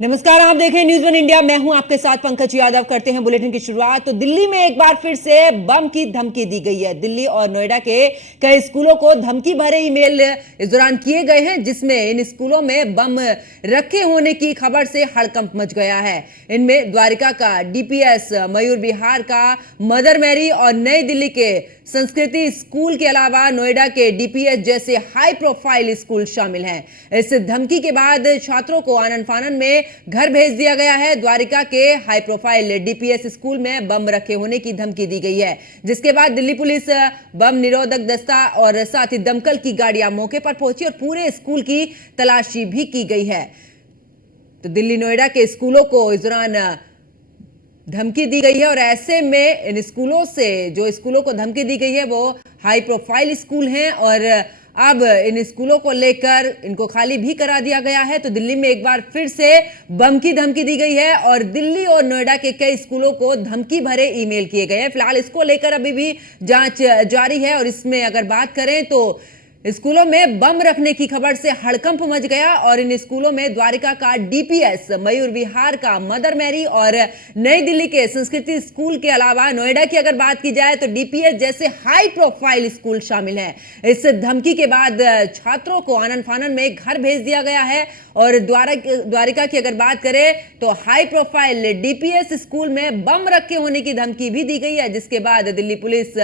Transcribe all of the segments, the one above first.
नमस्कार, आप देख रहे हैं न्यूज़ वन इंडिया। मैं हूं आपके साथ पंकज यादव। करते हैं बुलेटिन की शुरुआत। तो दिल्ली में एक बार फिर से बम की धमकी दी गई है। दिल्ली और नोएडा के कई स्कूलों को धमकी भरे ईमेल इस दौरान किए गए हैं, जिसमें इन स्कूलों में बम रखे होने की खबर से हड़कंप मच गया है। इनमें द्वारिका का डीपीएस, मयूर विहार का मदर मैरी और नई दिल्ली के संस्कृति स्कूल के अलावा नोएडा के डीपीएस जैसे हाई प्रोफाइल स्कूल शामिल हैं। इस धमकी के बाद छात्रों को आनन फानन में घर भेज दिया गया है। द्वारिका के हाई प्रोफाइल डीपीएस स्कूल में बम रखे होने की धमकी दी गई है, जिसके बाद दिल्ली पुलिस, बम निरोधक दस्ता और साथ ही दमकल की गाड़ियां मौके पर पहुंची और पूरे स्कूल की तलाशी भी की गई है। तो दिल्ली नोएडा के स्कूलों को इस दौरान धमकी दी गई है और ऐसे में इन स्कूलों से, जो स्कूलों को धमकी दी गई है वो हाई प्रोफाइल स्कूल हैं और अब इन स्कूलों को लेकर इनको खाली भी करा दिया गया है। तो दिल्ली में एक बार फिर से बम की धमकी दी गई है और दिल्ली और नोएडा के कई स्कूलों को धमकी भरे ईमेल किए गए हैं। फिलहाल इसको लेकर अभी भी जांच जारी है और इसमें अगर बात करें तो स्कूलों में बम रखने की खबर से हड़कंप मच गया और इन स्कूलों में द्वारिका का डीपीएस, मयूर विहार का मदर मैरी और नई दिल्ली के संस्कृति स्कूल के अलावा नोएडा की अगर बात की जाए तो डीपीएस जैसे हाई प्रोफाइल स्कूल शामिल हैं। इस धमकी के बाद छात्रों को आनन फानन में घर भेज दिया गया है और द्वारिका की अगर बात करें तो हाई प्रोफाइल डीपीएस स्कूल में बम रखे होने की धमकी भी दी गई है, जिसके बाद दिल्ली पुलिस,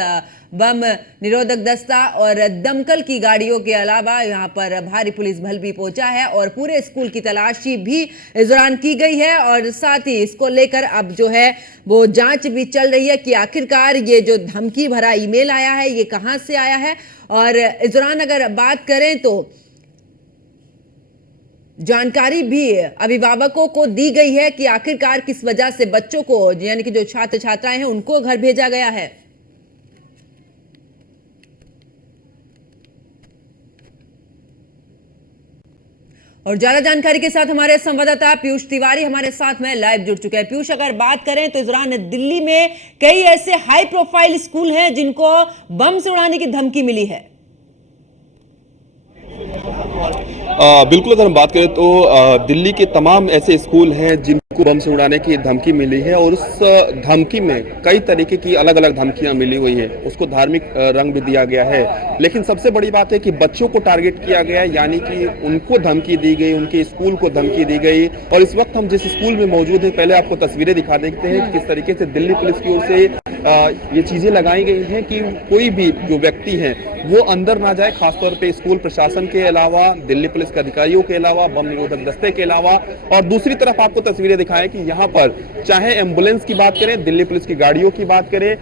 बम निरोधक दस्ता और दमकल की गाड़ियों के अलावा यहां पर भारी पुलिस बल भी पहुंचा है और पूरे स्कूल की तलाशी भी इस दौरान की गई है और साथ ही इसको लेकर अब जो है वो जांच भी चल रही है कि आखिरकार ये जो धमकी भरा ईमेल आया है ये कहां से आया है। और इस दौरान अगर बात करें तो जानकारी भी अभिभावकों को दी गई है कि आखिरकार किस वजह से बच्चों को, यानी कि जो छात्र छात्राएं हैं उनको घर भेजा गया है। और ज्यादा जानकारी के साथ हमारे संवाददाता पीयूष तिवारी हमारे साथ में लाइव जुड़ चुके हैं। पीयूष, अगर बात करें तो इस दौरान दिल्ली में कई ऐसे हाई प्रोफाइल स्कूल हैं जिनको बम से उड़ाने की धमकी मिली है। बिल्कुल, अगर हम बात करें तो दिल्ली के तमाम ऐसे स्कूल हैं जिनको बम से उड़ाने की धमकी मिली है और उस धमकी में कई तरीके की अलग अलग धमकियां मिली हुई हैं। उसको धार्मिक रंग भी दिया गया है, लेकिन सबसे बड़ी बात है कि बच्चों को टारगेट किया गया है, यानी कि उनको धमकी दी गई, उनके स्कूल को धमकी दी गई। और इस वक्त हम जिस स्कूल में मौजूद हैं, पहले आपको तस्वीरें दिखा देते हैं कि किस तरीके से दिल्ली पुलिस की ओर से ये चीजें लगाई गई हैं कि कोई भी जो व्यक्ति है वो अंदर ना जाए, खासतौर पे स्कूल प्रशासन के अलावा, दिल्ली पुलिस के अधिकारियों के अलावा, बम निरोधक दस्ते के अलावा। और दूसरी तरफ आपको तस्वीरें दिखाएं कि यहाँ पर चाहे एम्बुलेंस की बात करें, दिल्ली पुलिस की गाड़ियों की बात करें,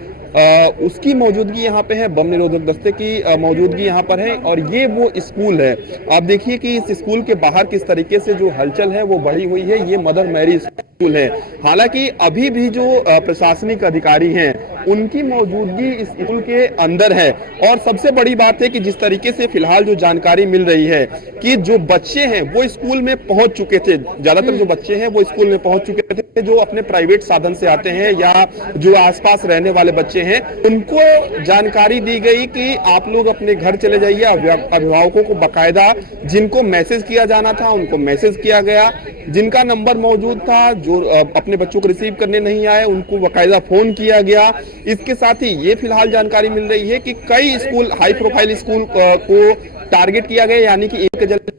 उसकी मौजूदगी यहाँ पे है, बम निरोधक दस्ते की मौजूदगी यहाँ पर है। और ये वो स्कूल है, आप देखिए कि इस स्कूल के बाहर किस तरीके से जो हलचल है वो बढ़ी हुई है। ये मदर मैरी स्कूल है। हालांकि अभी भी जो प्रशासनिक अधिकारी हैं उनकी मौजूदगी इस स्कूल के अंदर है। और सबसे बड़ी बात है कि जिस तरीके से फिलहाल जो जानकारी मिल रही है कि जो बच्चे हैं वो स्कूल में पहुंच चुके थे, ज्यादातर जो बच्चे हैं वो स्कूल में पहुंच चुके थे, जो अपने प्राइवेट साधन से आते हैं या जो आसपास रहने वाले बच्चे हैं, उनको जानकारी दी गई कि आप लोग अपने घर चले जाइए। अभिभावकों को बकायदा जिनको मैसेज किया जाना था उनको मैसेज किया गया, जिनका नंबर मौजूद था, जो अपने बच्चों को रिसीव करने नहीं आए उनको बकायदा फोन किया गया। इसके साथ ही ये फिलहाल जानकारी मिल रही है कि कई स्कूल, हाई प्रोफाइल स्कूल को टारगेट किया गया, यानी कि एक जल्दी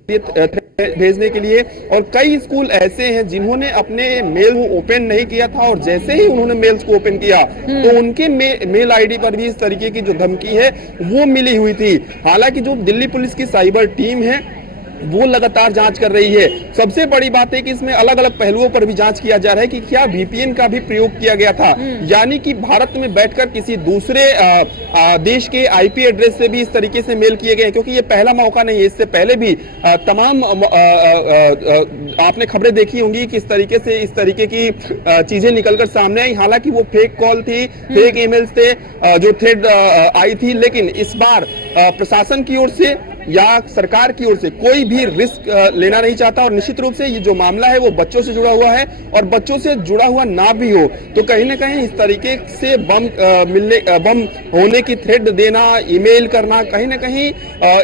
भेजने के लिए। और कई स्कूल ऐसे हैं जिन्होंने अपने मेल को ओपन नहीं किया था और जैसे ही उन्होंने मेल्स को ओपन किया तो उनके मेल आईडी पर भी इस तरीके की जो धमकी है वो मिली हुई थी। हालांकि जो दिल्ली पुलिस की साइबर टीम है वो लगातार जांच कर रही है। सबसे बड़ी बात है कि इसमें अलग अलग पहलुओं पर भी जांच किया जा रहा है कि क्या वीपीएन का भी प्रयोग किया गया था, यानी कि भारत में बैठकर किसी दूसरे देश के आईपी एड्रेस से भी इस तरीके से मेल किए गए, क्योंकि ये पहला मौका नहीं है। इससे पहले भी तमाम आपने खबरें देखी होंगी कि इस तरीके से इस तरीके की चीजें निकलकर सामने आई। हालांकि वो फेक कॉल थी, फेक ईमेल्स थे, जो थ्रेड आई थी, लेकिन इस बार प्रशासन की ओर से या सरकार की ओर से कोई भी रिस्क लेना नहीं चाहता। और निश्चित रूप से ये जो मामला है वो बच्चों से जुड़ा हुआ है, और बच्चों से जुड़ा हुआ ना भी हो तो कहीं ना कहीं इस तरीके से बम होने की थ्रेट देना, ईमेल करना, कहीं ना कहीं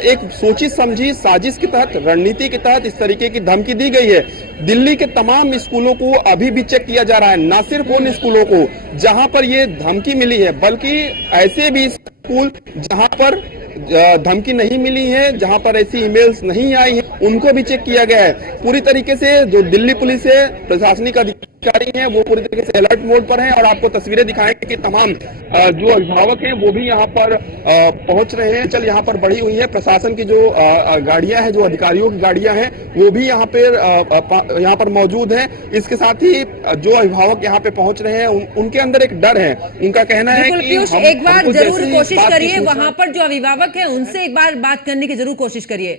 एक सोची समझी साजिश के तहत, रणनीति के तहत इस तरीके की धमकी दी गई है। दिल्ली के तमाम स्कूलों को अभी भी चेक किया जा रहा है, ना सिर्फ उन स्कूलों को जहां पर ये धमकी मिली है, बल्कि ऐसे भी स्कूल जहां पर धमकी नहीं मिली है, जहां पर ऐसी ईमेल्स नहीं आई है, उनको भी चेक किया गया है। पूरी तरीके से जो दिल्ली पुलिस है, प्रशासनिक अधिकारी हैं, वो पूरी तरीके से अलर्ट मोड पर हैं। और आपको तस्वीरें दिखाएंगे कि तमाम जो अभिभावक हैं वो भी यहाँ पर पहुंच रहे हैं। चल यहाँ पर बढ़ी हुई है, प्रशासन की जो गाड़ियां हैं, जो अधिकारियों की गाड़ियां हैं, वो भी यहाँ पर मौजूद हैं। इसके साथ ही जो अभिभावक यहाँ पे पहुंच रहे हैं, उनके अंदर एक डर है। उनका कहना है कि पीयूष, एक बार जरूर कोशिश करिए, वहां पर जो अभिभावक है उनसे एक बार बात करने की जरूर कोशिश करिए।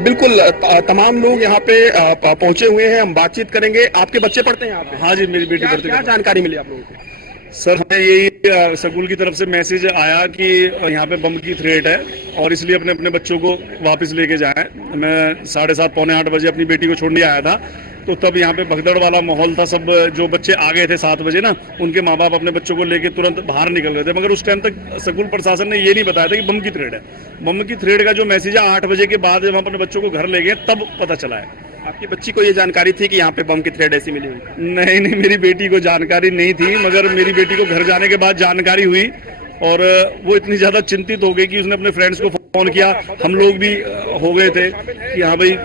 बिल्कुल, तमाम लोग यहाँ पे पहुंचे हुए हैं, हम बातचीत करेंगे। आपके बच्चे पढ़ते हैं यहाँ पे? हाँ जी, मेरी बेटी पढ़ती है। क्या जानकारी मिली आप लोगों को? सर, हमें यही स्कूल की तरफ से मैसेज आया कि यहाँ पे बम की थ्रेट है और इसलिए अपने अपने बच्चों को वापस लेके जाएं। मैं 7:30 पौने 8 बजे अपनी बेटी को छोड़ने आया था, तो तब यहाँ पे भगदड़ वाला माहौल था। सब जो बच्चे आ गए थे 7 बजे ना, उनके माँ बाप अपने बच्चों को लेके तुरंत बाहर निकल रहे थे, मगर उस टाइम तक स्कूल प्रशासन ने ये नहीं बताया था कि बम की थ्रेट है। बम की थ्रेट का जो मैसेज है 8 बजे के बाद जब हम अपने बच्चों को घर ले गए तब पता चला है। आपकी बच्ची को ये जानकारी थी कि यहाँ पे बम की थ्रेड ऐसी मिली हुई? नहीं, मेरी बेटी को जानकारी नहीं थी, मगर मेरी बेटी को घर जाने के बाद जानकारी हुई और वो इतनी ज्यादा चिंतित हो गई कि उसने अपने फ्रेंड्स को फोन किया। हम लोग भी हो गए थे कि हाँ भाई,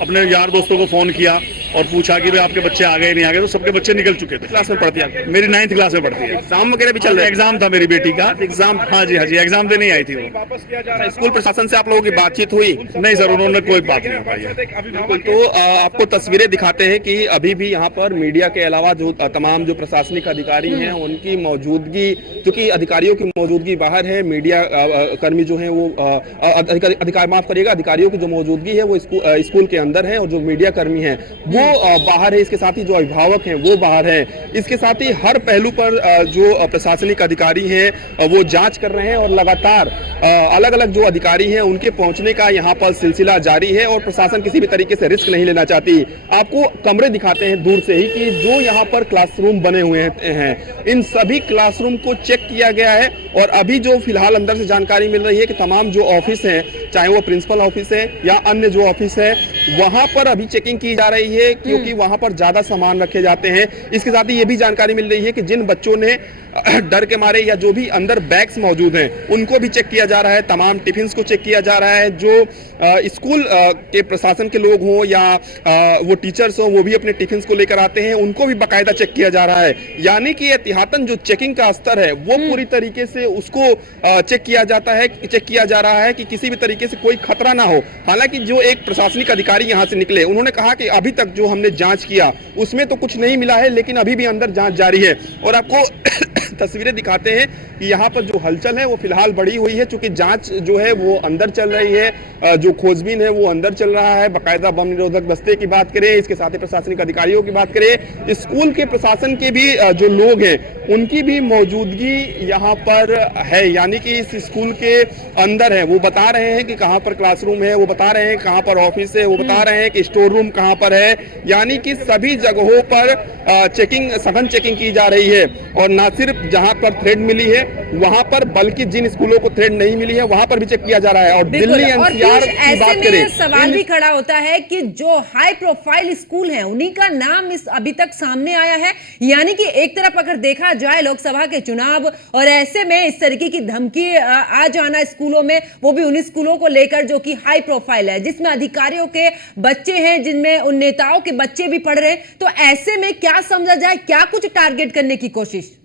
अपने यार दोस्तों को फोन किया और पूछा कि भाई आपके बच्चे आ गए नहीं आ गए, तो सबके बच्चे निकल चुके थे। क्लास में पढ़ती है? मेरी 9th क्लास में पढ़ती है। एग्जाम वगैरह भी चल रहा है? एग्जाम था मेरी बेटी का। एग्जाम? हाँ जी, एग्जाम देने आई थी वो। स्कूल प्रशासन से आप लोगों की बातचीत हुई? नहीं सर, उन्होंने कोई बात नहीं बताई। तो आपको तस्वीरें दिखाते हैं कि अभी भी यहाँ पर मीडिया के अलावा जो तमाम जो प्रशासनिक अधिकारी हैं उनकी मौजूदगी, क्योंकि अधिकारियों की मौजूदगी बाहर है, मीडिया कर्मी जो है वो अधिकारियों की जो मौजूदगी है वो स्कूल के अंदर है, और जो मीडिया कर्मी हैं वो बाहर है। इसके साथ ही जो अभिभावक हैं वो बाहर हैं। इसके साथ ही हर पहलू पर जो प्रशासनिक अधिकारी हैं वो जांच कर रहे हैं, और लगातार अलग अलग जो अधिकारी हैं उनके पहुंचने का यहाँ पर सिलसिला जारी है, और प्रशासन किसी भी तरीके से रिस्क नहीं लेना चाहती। आपको कमरे दिखाते हैं दूर से ही कि जो यहाँ पर क्लासरूम बने हुए हैं, इन सभी क्लासरूम को चेक किया गया है। और अभी जो फिलहाल अंदर से जानकारी मिल रही है कि तमाम जो ऑफिस हैं, चाहे वो प्रिंसिपल ऑफिस है या अन्य जो ऑफिस है, वहां पर अभी चेकिंग की जा रही है, क्योंकि वहां पर ज्यादा सामान रखे जाते हैं। इसके साथ ही ये भी जानकारी मिल रही है कि जिन बच्चों ने डर के मारे या जो भी अंदर बैग्स मौजूद हैं उनको भी चेक किया जा रहा है, तमाम टिफिन्स को चेक किया जा रहा है। जो स्कूल के प्रशासन के लोग हों या वो टीचर्स हों, वो भी अपने टिफिन्स को लेकर आते हैं, उनको भी बाकायदा चेक किया जा रहा है। यानी कि एहतियातन जो चेकिंग का स्तर है वो पूरी तरीके से उसको चेक किया जा रहा है कि किसी भी तरीके से कोई खतरा ना हो। हालांकि जो एक प्रशासनिक अधिकारी यहाँ से निकले, उन्होंने कहा कि अभी तक जो हमने जांच किया उसमें तो कुछ नहीं मिला है, लेकिन अभी भी अंदर जांच जारी है। और आपको तस्वीरें दिखाते हैं कि यहाँ पर जो हलचल है वो फिलहाल बढ़ी हुई है, क्योंकि जांच जो है वो अंदर चल रही है, जो खोजबीन है वो अंदर चल रहा है। बाकायदा बम निरोधक दस्ते की बात करें, इसके साथ ही प्रशासनिक अधिकारियों की बात करें, स्कूल के प्रशासन के भी जो लोग हैं उनकी भी मौजूदगी यहाँ पर है। यानी कि इस स्कूल के अंदर है, वो बता रहे हैं कि कहाँ पर क्लासरूम है, वो बता रहे हैं कहाँ पर ऑफिस है, वो बता रहे हैं कि स्टोर रूम कहाँ पर है। यानी कि सभी जगहों पर सघन चेकिंग की जा रही है। और ना सिर्फ जहां पर थ्रेड मिली है वहां पर, बल्कि जिन स्कूलों को थ्रेड नहीं मिली है वहां पर भी चेक किया जा रहा है। और दिल्ली एनसीआर की बात करें, सवाल भी खड़ा होता है कि जो हाई प्रोफाइल स्कूल हैं उन्हीं का नाम अभी तक सामने आया है। यानी कि एक तरफ अगर देखा जाए लोकसभा के चुनाव, और ऐसे में इस तरीके की धमकी आ जाना स्कूलों में, वो भी उन स्कूलों को लेकर जो कि हाई प्रोफाइल है, जिसमें अधिकारियों के बच्चे हैं, जिनमें उन नेताओं के बच्चे भी पढ़ रहे हैं, तो ऐसे में क्या समझा जाए, क्या कुछ टारगेट करने की कोशिश?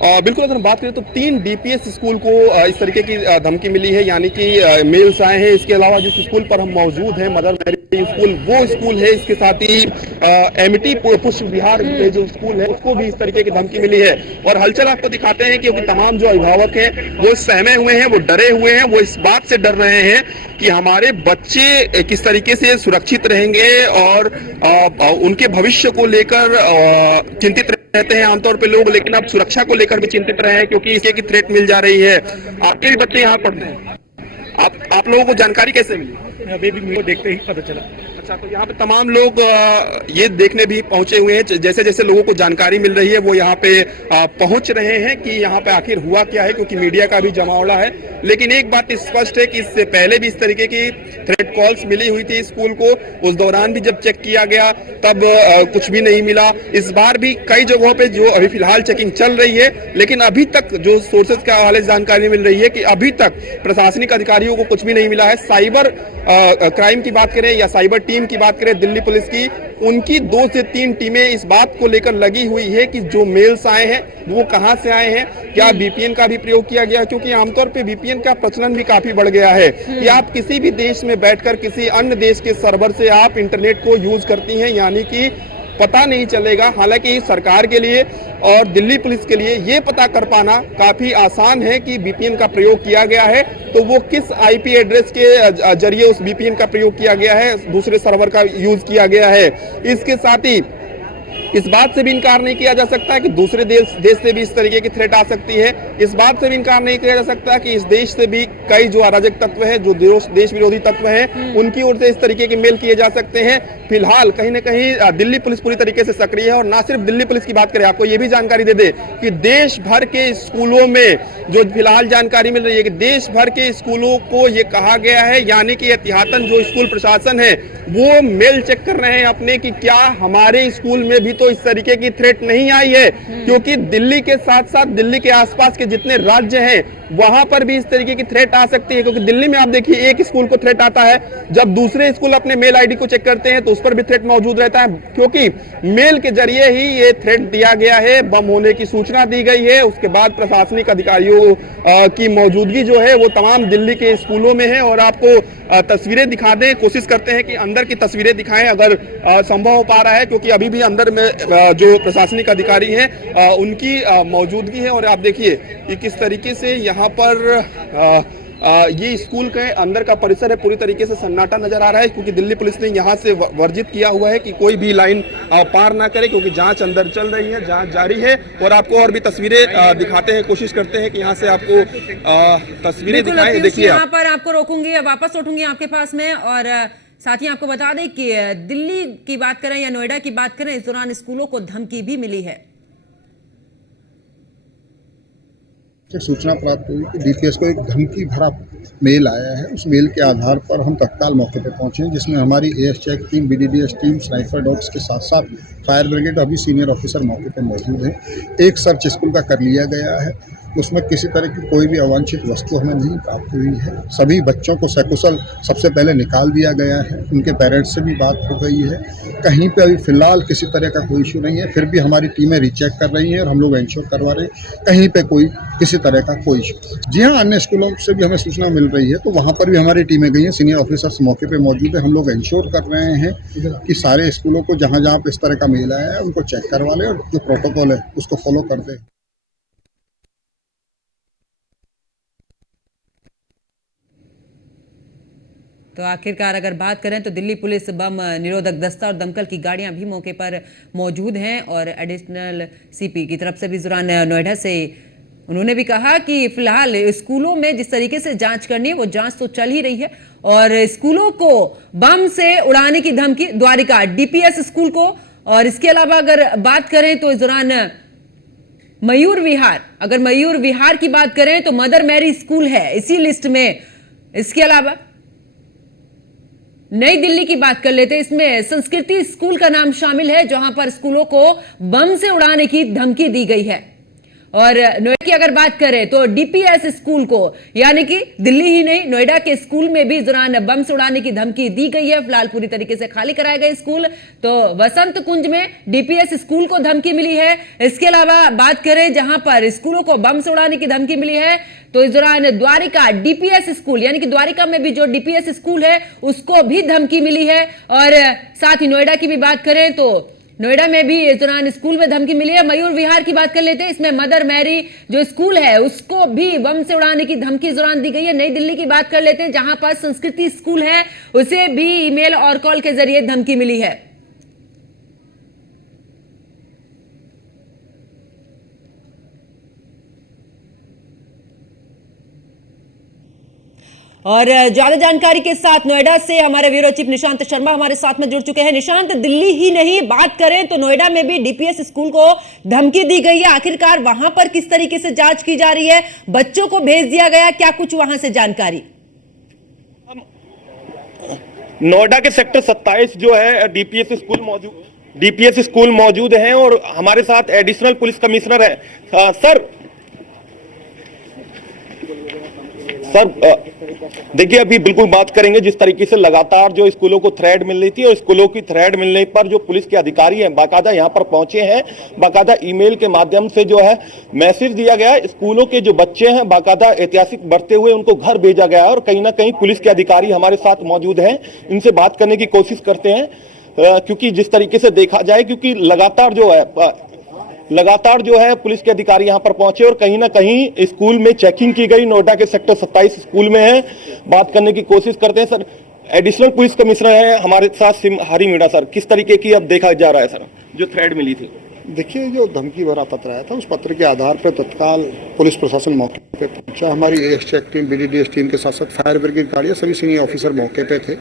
बिल्कुल, अगर हम बात करें तो 3 डीपीएस स्कूल को इस तरीके की धमकी मिली है। यानी कि मेल्स आए हैं। इसके अलावा जिस स्कूल पर हम मौजूद हैं, मदर मैरी स्कूल, वो स्कूल है। इसके साथ ही एमटी पुष्प विहार जो स्कूल है उसको भी इस तरीके की धमकी मिली है। और हलचल आपको दिखाते हैं, क्योंकि तमाम जो अभिभावक हैं वो सहमे हुए हैं, वो डरे हुए हैं, वो इस बात से डर रहे हैं कि हमारे बच्चे किस तरीके से सुरक्षित रहेंगे, और उनके भविष्य को लेकर चिंतित रहते हैं आमतौर पे लोग, लेकिन अब सुरक्षा को लेकर भी चिंतित रहे हैं क्योंकि इसके की थ्रेट मिल जा रही है। आपके भी बच्चे यहाँ पढ़ते हैं, आप लोगों को जानकारी कैसे मिली? अभी भी मुझे देखते ही पता चला। अच्छा, तो यहाँ पे तमाम लोग ये देखने भी पहुंचे हुए हैं, जैसे जैसे लोगों को जानकारी मिल रही है वो यहाँ पे पहुंच रहे हैं कि यहाँ पे आखिर हुआ क्या है, क्योंकि मीडिया का भी जमावड़ा है। लेकिन एक बात स्पष्ट है कि इससे पहले भी इस तरीके की थ्रेट कॉल्स मिली हुई थी स्कूल को, उस दौरान भी जब चेक किया गया तब कुछ भी नहीं मिला। इस बार भी कई जगहों पे जो अभी फिलहाल चेकिंग चल रही है, लेकिन अभी तक जो सोर्सेज के हवाले से जानकारी मिल रही है कि अभी तक प्रशासनिक अधिकारियों को कुछ भी नहीं मिला है। साइबर क्राइम की बात करें या साइबर टीम की बात करें दिल्ली पुलिस की, उनकी 2 से 3 टीमें इस बात को लेकर लगी हुई है कि जो मेल्स आए हैं वो कहां से आए हैं, क्या VPN का भी प्रयोग किया गया, क्योंकि आमतौर पे VPN का प्रचलन भी काफी बढ़ गया है कि आप किसी भी देश में बैठकर किसी अन्य देश के सर्वर से आप इंटरनेट को यूज करती हैं, यानी कि पता नहीं चलेगा। हालांकि सरकार के लिए और दिल्ली पुलिस के लिए ये पता कर पाना काफी आसान है कि VPN का प्रयोग किया गया है तो वो किस IP एड्रेस के जरिए उस VPN का प्रयोग किया गया है, दूसरे सर्वर का यूज किया गया है। इसके साथ ही इस बात से भी इनकार नहीं किया जा सकता कि दूसरे देश से भी इस तरीके की थ्रेट आ सकती है। इस बात से भी इनकार नहीं किया जा सकता कि इस देश से भी कई जो अराजक तत्व है, जो देश विरोधी तत्व हैं, उनकी ओर से इस तरीके के मेल किए जा सकते हैं। फिलहाल कहीं ना कहीं दिल्ली पुलिस पूरी तरीके से सक्रिय है और ना सिर्फ दिल्ली पुलिस की बात करें, आपको ये भी जानकारी दे दे कि देश भर के स्कूलों में जो फिलहाल जानकारी मिल रही है कि देश भर के स्कूलों को ये कहा गया है, यानी कि एहतियातन जो स्कूल प्रशासन है वो मेल चेक कर रहे हैं अपने कि क्या हमारे स्कूल में भी तो इस तरीके की थ्रेट नहीं आई है, क्योंकि दिल्ली के साथ साथ दिल्ली के आसपास के जितने राज्य हैं वहां पर भी इस तरीके की थ्रेट आ सकती है। क्योंकि दिल्ली में आप देखिए एक स्कूल को थ्रेट आता है, जब दूसरे स्कूल अपने मेल ID को चेक करते हैं तो उस पर भी थ्रेट मौजूद रहता है, क्योंकि मेल के जरिए ही ये थ्रेट दिया गया है, बम होने की सूचना दी गई है। उसके बाद प्रशासनिक अधिकारियों की मौजूदगी जो है वो तमाम दिल्ली के स्कूलों में है और आपको तस्वीरें दिखा दें, कोशिश करते हैं कि अंदर की तस्वीरें दिखाएं अगर संभव हो पा रहा है, क्योंकि अभी भी अंदर में जो प्रशासनिक अधिकारी हैं उनकी मौजूदगी है। और आप देखिए कि किस तरीके से यहाँ पर ये स्कूल के अंदर का परिसर है, पूरी तरीके से सन्नाटा नजर आ रहा है, क्योंकि दिल्ली पुलिस ने यहाँ से वर्जित किया हुआ है कि कोई भी लाइन पार ना करे, क्योंकि जांच अंदर चल रही है, जांच जारी है। और आपको और भी तस्वीरें दिखाते हैं, कोशिश करते हैं कि यहाँ से आपको तस्वीरें दिखाएं। देखिए यहाँ पर आपको रोकूंगी, वापस लौटूंगी आपके पास में, और साथ ही आपको बता दें कि दिल्ली की बात करें या नोएडा की बात करें, इस दौरान स्कूलों को धमकी भी मिली है। सूचना प्राप्त हुई कि DPS को एक धमकी भरा मेल आया है। उस मेल के आधार पर हम तत्काल मौके पर पहुंचे, जिसमें हमारी AS check team, BDDS team, sniper dogs के साथ साथ फायर ब्रिगेड अभी सीनियर ऑफिसर मौके पर मौजूद हैं। एक सर्च स्कूल का कर लिया गया है, उसमें किसी तरह की कोई भी अवांछित वस्तु हमें नहीं प्राप्त हुई है। सभी बच्चों को सकुशल सबसे पहले निकाल दिया गया है, उनके पेरेंट्स से भी बात हो गई है। कहीं पे अभी फिलहाल किसी तरह का कोई इशू नहीं है, फिर भी हमारी टीमें रीचेक कर रही हैं और हम लोग इंश्योर करवा रहे हैं कहीं पे कोई किसी तरह का कोई इशू। जी हाँ, अन्य स्कूलों से भी हमें सूचना मिल रही है, तो वहाँ पर भी हमारी टीमें गई हैं, सीनियर ऑफिसर्स मौके पे मौजूद है। हम लोग इंश्योर कर रहे हैं कि सारे स्कूलों को जहाँ जहाँ पे इस तरह का मेल आया है उनको चेक करवा लें और जो प्रोटोकॉल है उसको फॉलो कर दें। तो आखिरकार अगर बात करें तो दिल्ली पुलिस बम निरोधक दस्ता और दमकल की गाड़ियां भी मौके पर मौजूद हैं, और एडिशनल CP की तरफ से भी जुरान नोएडा से उन्होंने भी कहा कि फिलहाल स्कूलों में जिस तरीके से जांच करनी है वो जांच तो चल ही रही है, और स्कूलों को बम से उड़ाने की धमकी, द्वारिका DPS स्कूल को। और इसके अलावा अगर बात करें तो इस दौरान मयूर विहार, अगर मयूर विहार की बात करें तो मदर मैरी स्कूल है इसी लिस्ट में। इसके अलावा नई दिल्ली की बात कर लेते हैं, इसमें संस्कृति स्कूल का नाम शामिल है, जहां पर स्कूलों को बम से उड़ाने की धमकी दी गई है। और नोएडा की अगर बात करें तो DPS स्कूल को, यानी कि दिल्ली ही नहीं नोएडा के स्कूल में भी इस दौरान बम से उड़ाने की धमकी दी गई है। फिलहाल पूरी तरीके से खाली कराए गए स्कूल, तो वसंत कुंज में DPS स्कूल को धमकी मिली है। इसके अलावा बात करें जहां पर स्कूलों को बम से उड़ाने की धमकी मिली है, तो इस दौरान द्वारिका DPS स्कूल, यानी कि द्वारिका में भी जो DPS स्कूल है उसको भी धमकी मिली है। और साथ ही नोएडा की भी बात करें तो नोएडा में भी इस दौरान स्कूल में धमकी मिली है। मयूर विहार की बात कर लेते हैं, इसमें मदर मैरी जो स्कूल है उसको भी बम से उड़ाने की धमकी इस दौरान दी गई है। नई दिल्ली की बात कर लेते हैं, जहां पर संस्कृति स्कूल है उसे भी ईमेल और कॉल के जरिए धमकी मिली है। और ज्यादा जानकारी के साथ नोएडा से हमारे ब्यूरो चीफ निशांत शर्मा हमारे साथ में जुड़ चुके हैं। निशांत, दिल्ली ही नहीं, बात करें तो नोएडा में भी डीपीएस स्कूल को धमकी दी गई है। आखिरकार वहां पर किस तरीके से जांच की जा रही है? बच्चों को भेज दिया गया, क्या कुछ वहां से जानकारी? नोएडा के सेक्टर 27 जो है डीपीएस स्कूल मौजूद हैं और हमारे साथ एडिशनल पुलिस कमिश्नर है। सर देखिए, अभी बिल्कुल बात करेंगे जिस तरीके से लगातार जो स्कूलों को थ्रेड मिल रही थी और स्कूलों की थ्रेड मिलने पर जो पुलिस के अधिकारी हैं बाकायदा यहाँ पर पहुंचे हैं। बाकायदा ईमेल के माध्यम से जो है मैसेज दिया गया है। स्कूलों के जो बच्चे हैं बाकायदा ऐतिहासिक बढ़ते हुए उनको घर भेजा गया है और कहीं ना कहीं पुलिस के अधिकारी हमारे साथ मौजूद हैं। इनसे बात करने की कोशिश करते हैं क्योंकि जिस तरीके से देखा जाए, क्योंकि लगातार जो है पुलिस के अधिकारी यहां पर पहुंचे और कहीं ना कहीं स्कूल में चेकिंग की गई। नोएडा के सेक्टर 27 स्कूल में है, बात करने की कोशिश करते हैं। सर, एडिशनल पुलिस कमिश्नर है हमारे साथ हरी मीणा। सर, किस तरीके की अब देखा जा रहा है सर जो थ्रेड मिली थी? देखिए, जो धमकी भरा पत्र आया था उस पत्र के आधार पर तत्काल पुलिस प्रशासन मौके पे पहुंचा। हमारी एएसटी टीम, बीडीडीएस टीम के साथ साथ फायर ब्रिगेड गाड़ियाँ, सभी सीनियर ऑफिसर मौके पे थे।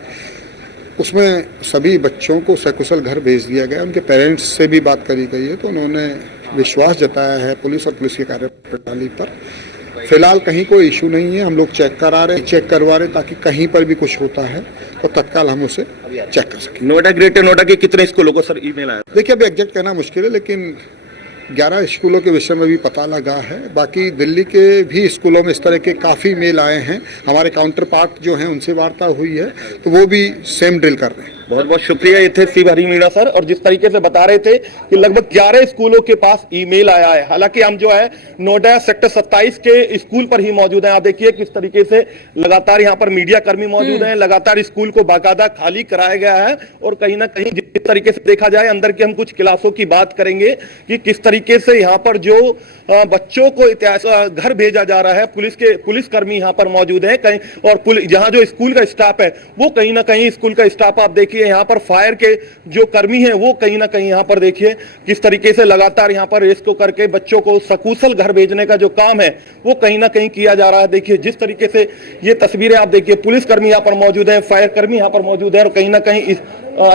उसमें सभी बच्चों को सकुशल घर भेज दिया गया। उनके पेरेंट्स से भी बात करी गई है तो उन्होंने विश्वास जताया है पुलिस और पुलिस की कार्यप्रणाली पर। फिलहाल कहीं कोई इशू नहीं है। हम लोग चेक करवा रहे ताकि कहीं पर भी कुछ होता है तो तत्काल हम उसे चेक कर सकें। नोएडा, ग्रेटर नोएडा के कितने स्कूलों को सर ईमेल आया? देखिए, अभी एग्जैक्ट कहना मुश्किल है, लेकिन 11 स्कूलों के विषय में भी पता लगा है। बाकी दिल्ली के भी स्कूलों में इस तरह के काफ़ी मेल आए हैं। हमारे काउंटर पार्ट जो हैं उनसे वार्ता हुई है तो वो भी सेम ड्रिल कर रहे हैं। बहुत बहुत शुक्रिया। ये थे शिव हरी मीणा सर, और जिस तरीके से बता रहे थे कि लगभग 11 स्कूलों के पास ईमेल आया है। हालांकि हम जो है नोएडा सेक्टर 27 के स्कूल पर ही मौजूद हैं। आप देखिए किस तरीके से लगातार यहाँ पर मीडिया कर्मी मौजूद हैं। लगातार स्कूल को बाकायदा खाली कराया गया है और कहीं ना कहीं जिस तरीके से देखा जाए, अंदर के हम कुछ क्लासों की बात करेंगे कि किस तरीके से यहाँ पर जो बच्चों को घर भेजा जा रहा है। पुलिसकर्मी यहाँ पर मौजूद है कहीं, और जहाँ जो स्कूल का स्टाफ है वो कहीं ना कहीं स्कूल का स्टाफ आप देखिए, यहाँ पर फायर के जो कर्मी हैं वो कहीं ना कहीं यहाँ पर देखिए किस तरीके से लगातार यहाँ पर रेस्क्यू करके बच्चों को सकुशल घर भेजने का जो काम है वो कहीं ना कहीं किया जा रहा है। देखिए जिस तरीके से ये तस्वीरें आप देखिए, पुलिसकर्मी यहाँ पर मौजूद है, फायर कर्मी यहाँ पर मौजूद है और कहीं ना कहीं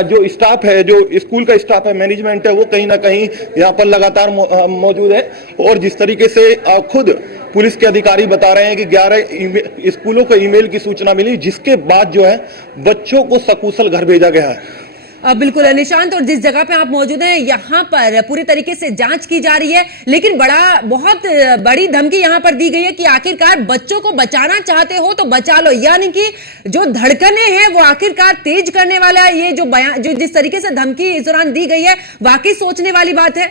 जो स्टाफ है, जो स्कूल का स्टाफ है, मैनेजमेंट है, वो कहीं ना कहीं यहाँ पर लगातार मौजूद है। और जिस तरीके से खुद पुलिस के अधिकारी बता रहे हैं कि 11 स्कूलों को ईमेल की सूचना मिली, जिसके बाद जो है बच्चों को सकुशल घर भेजा गया है। बिल्कुल निशांत, और जिस जगह पे आप मौजूद हैं यहाँ पर पूरी तरीके से जांच की जा रही है, लेकिन बहुत बड़ी धमकी यहाँ पर दी गई है कि आखिरकार बच्चों को बचाना चाहते हो तो बचा लो। यानी कि जो धड़कने हैं वो आखिरकार तेज करने वाला है। ये जो जिस तरीके से धमकी इस दौरान दी गई है, वाकई सोचने वाली बात है।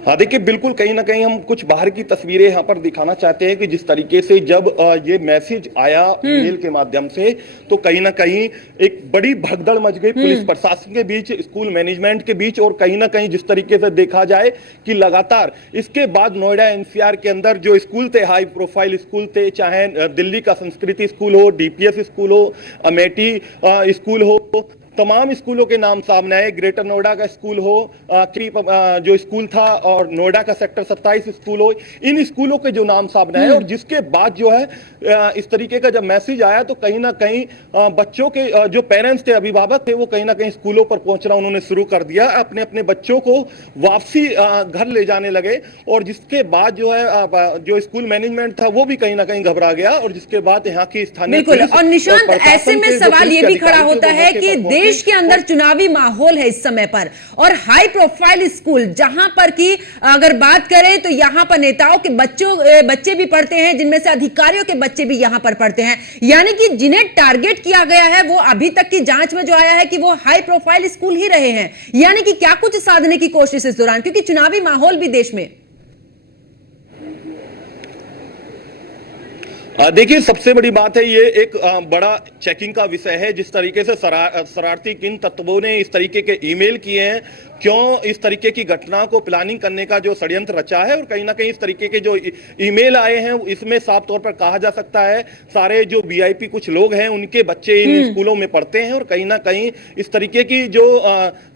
हाँ देखिए, बिल्कुल कहीं ना कहीं हम कुछ बाहर की तस्वीरें यहाँ पर दिखाना चाहते हैं कि जिस तरीके से जब ये मैसेज आया ईमेल के माध्यम से, तो कहीं ना कहीं एक बड़ी भगदड़ मच गई पुलिस प्रशासन के बीच, स्कूल मैनेजमेंट के बीच। और कहीं ना कहीं जिस तरीके से देखा जाए कि लगातार इसके बाद नोएडा एनसीआर के अंदर जो स्कूल थे, हाई प्रोफाइल स्कूल थे, चाहे दिल्ली का संस्कृति स्कूल हो, डीपीएस स्कूल हो, अमेठी स्कूल हो, तमाम स्कूलों के नाम सामने आए। ग्रेटर नोएडा का स्कूल हो, जो स्कूल था, और नोएडा का सेक्टर 27 स्कूल हो, इन स्कूलों के जो नाम सामने आए। और जिसके बाद जो है इस तरीके का जब मैसेज आया तो कहीं ना कहीं बच्चों के जो पेरेंट्स थे, अभिभावक थे, वो कहीं ना कहीं स्कूलों पर पहुंचना उन्होंने शुरू कर दिया। अपने अपने बच्चों को वापसी घर ले जाने लगे। और जिसके बाद जो है जो स्कूल मैनेजमेंट था वो भी कहीं ना कहीं घबरा गया। और जिसके बाद यहाँ की स्थानीय बिल्कुल, और निशांत ऐसे में सवाल ये भी खड़ा होता है कि देश के अंदर चुनावी माहौल है इस समय पर, और हाई प्रोफाइल स्कूल जहां पर की अगर बात करें तो यहां पर नेताओं के बच्चे भी पढ़ते हैं, जिनमें से अधिकारियों के बच्चे भी यहां पर पढ़ते हैं। यानी कि जिन्हें टारगेट किया गया है वो अभी तक की जांच में जो आया है कि वो हाई प्रोफाइल स्कूल ही रहे हैं। यानी कि क्या कुछ साधने की कोशिश इस दौरान, क्योंकि चुनावी माहौल भी देश में। देखिए, सबसे बड़ी बात है, ये एक बड़ा चेकिंग का विषय है। जिस तरीके से शरारती किन तत्वों ने इस तरीके के ईमेल किए हैं, क्यों इस तरीके की घटना को प्लानिंग करने का जो षड्यंत्र रचा है, और कहीं ना कहीं इस तरीके के जो ईमेल आए हैं इसमें साफ तौर पर कहा जा सकता है सारे जो वीआईपी कुछ लोग हैं उनके बच्चे इन स्कूलों में पढ़ते हैं, और कहीं ना कहीं इस तरीके की जो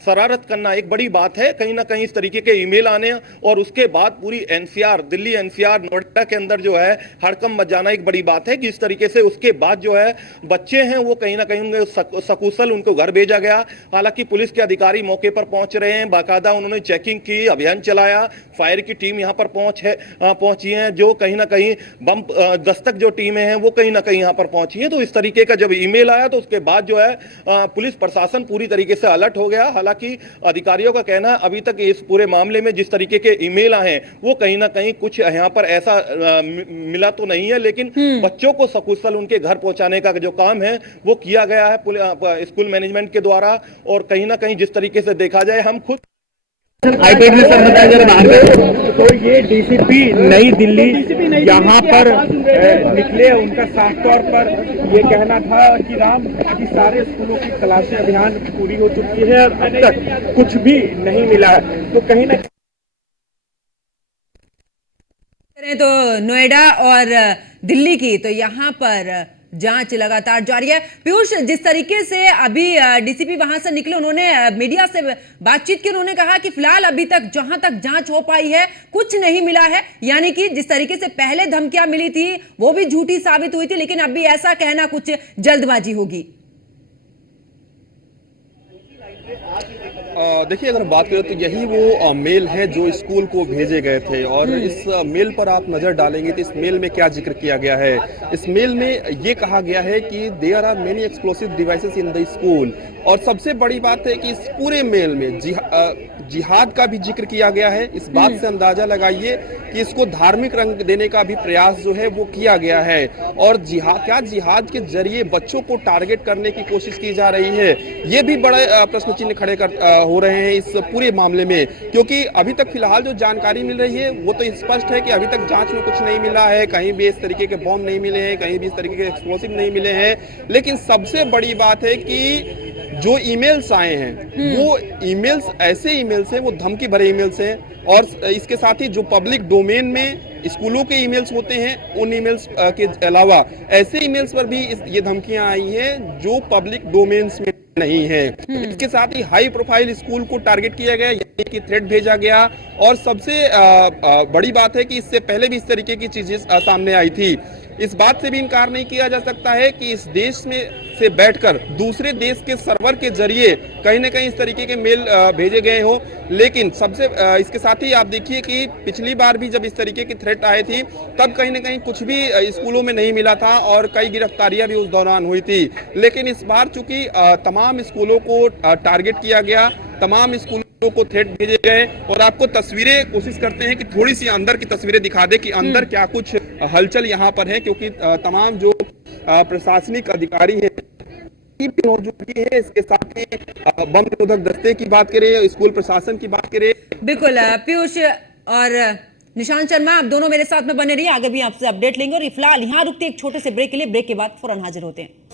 शरारत करना एक बड़ी बात है। कहीं ना कहीं इस तरीके के ईमेल आने और उसके बाद पूरी एनसीआर, दिल्ली एनसीआर, नोएडा के अंदर जो है हड़कंप मच जाना एक बड़ी बात है कि इस तरीके से उसके बाद जो है बच्चे हैं वो कहीं ना कहीं सकुशल उनको घर भेजा गया। हालांकि पुलिस के अधिकारी मौके पर पहुंच रहे हैं, बाकायदा उन्होंने चेकिंग की, अभियान चलाया, फायर की टीम यहां पर पहुंची है, जो कहीं ना कहीं बम दस्तक जो टीमें हैं वो कहीं ना कहीं यहां पर पहुंची है। तो इस तरीके का जब ईमेल आया तो उसके बाद जो है पुलिस प्रशासन पूरी तरीके से अलर्ट हो गया। हालांकि अधिकारियों का कहना है अभी तक इस पूरे मामले में जिस तरीके के ईमेल आए हैं वो कहीं ना कहीं कुछ यहां पर ऐसा मिला तो नहीं है, लेकिन बच्चों को सकुशल उनके घर पहुंचाने का जो काम है वो किया गया है स्कूल मैनेजमेंट के द्वारा। और कहीं ना कहीं जिस तरीके से देखा जाए, हम खुद आईपैड में सब बताया जरा बाहर गए तो ये डीसीपी नई दिल्ली यहाँ पर निकले। उनका साफ तौर पर ये कहना था कि राम कि सारे स्कूलों की तलाशी अभियान पूरी हो चुकी है और अब तक कुछ भी नहीं मिला है। तो कहीं ना तो नोएडा और दिल्ली की तो यहाँ पर जांच लगातार जारी है। पीयूष, जिस तरीके से अभी डीसीपी वहां से निकले, उन्होंने मीडिया से बातचीत की, उन्होंने कहा कि फिलहाल अभी तक जहां तक जांच हो पाई है कुछ नहीं मिला है, यानी कि जिस तरीके से पहले धमकियां मिली थी वो भी झूठी साबित हुई थी, लेकिन अभी ऐसा कहना कुछ जल्दबाजी होगी। देखिए, अगर बात करें तो यही वो मेल है जो स्कूल को भेजे गए थे, और इस मेल पर आप नजर डालेंगे तो इस मेल में क्या जिक्र किया गया है। इस मेल में ये कहा गया है कि there are many explosive devices in the school, और सबसे बड़ी बात है कि इस पूरे मेल में जिहाद का भी जिक्र किया गया है। इस बात से अंदाजा लगाइए कि इसको धार्मिक रंग देने का भी प्रयास जो है वो किया गया है, और जिहाद के जरिए बच्चों को टारगेट करने की कोशिश की जा रही है। ये भी बड़े प्रश्न चिन्ह खड़े हो रहे हैं इस पूरे मामले में, क्योंकि अभी तक फिलहाल जो जानकारी मिल रही है वो तो स्पष्ट है कि अभी तक जांच में कुछ नहीं मिला है, कहीं भी इस तरीके के बॉम्ब नहीं मिले हैं, कहीं भी इस तरीके के एक्सप्लोसिव नहीं मिले हैं। लेकिन सबसे बड़ी बात है कि जो ईमेल्स आए हैं वो ईमेल्स ऐसे ईमेल्स हैं, वो धमकी भरे ईमेल्स हैं, और इसके साथ ही जो पब्लिक डोमेन में स्कूलों के ईमेल्स होते हैं उन ईमेल्स के अलावा ऐसे ईमेल्स पर भी ये धमकियां आई हैं जो पब्लिक डोमेन्स में नहीं है। इसके साथ ही हाई प्रोफाइल स्कूल को टारगेट किया गया, यानी कि थ्रेट भेजा गया, और सबसे बड़ी बात है कि इससे पहले भी इस तरीके की चीजें सामने आई थी। इस बात से भी इनकार नहीं किया जा सकता है कि इस देश में से बैठकर दूसरे देश के सर्वर के जरिए कहीं ना कहीं इस तरीके के मेल भेजे गए हो। लेकिन सबसे इसके साथ ही आप देखिए कि पिछली बार भी जब इस तरीके की थ्रेट आए थी तब कहीं ना कहीं कुछ भी स्कूलों में नहीं मिला था, और कई गिरफ्तारियां भी उस दौरान हुई थी। लेकिन इस बार चूंकि तमाम स्कूलों को टारगेट किया गया, तमाम स्कूलों को थ्रेट भेजे गए, और आपको तस्वीरें कोशिश करते हैं कि थोड़ी सी अंदर की तस्वीरें दिखा दे कि अंदर क्या कुछ हलचल यहाँ पर है, क्योंकि तमाम जो प्रशासनिक अधिकारी हैं की भी मौजूदगी है। इसके साथ ही बम निरोधक दस्ते की बात करें, स्कूल प्रशासन की बात करें। बिल्कुल पीयूष और निशांत शर्मा, आप दोनों मेरे साथ में बने रहिए, आगे भी आपसे अपडेट लेंगे। और फिलहाल यहाँ रुकते एक छोटे से ब्रेक के लिए, ब्रेक के बाद फौरन हाजिर होते हैं।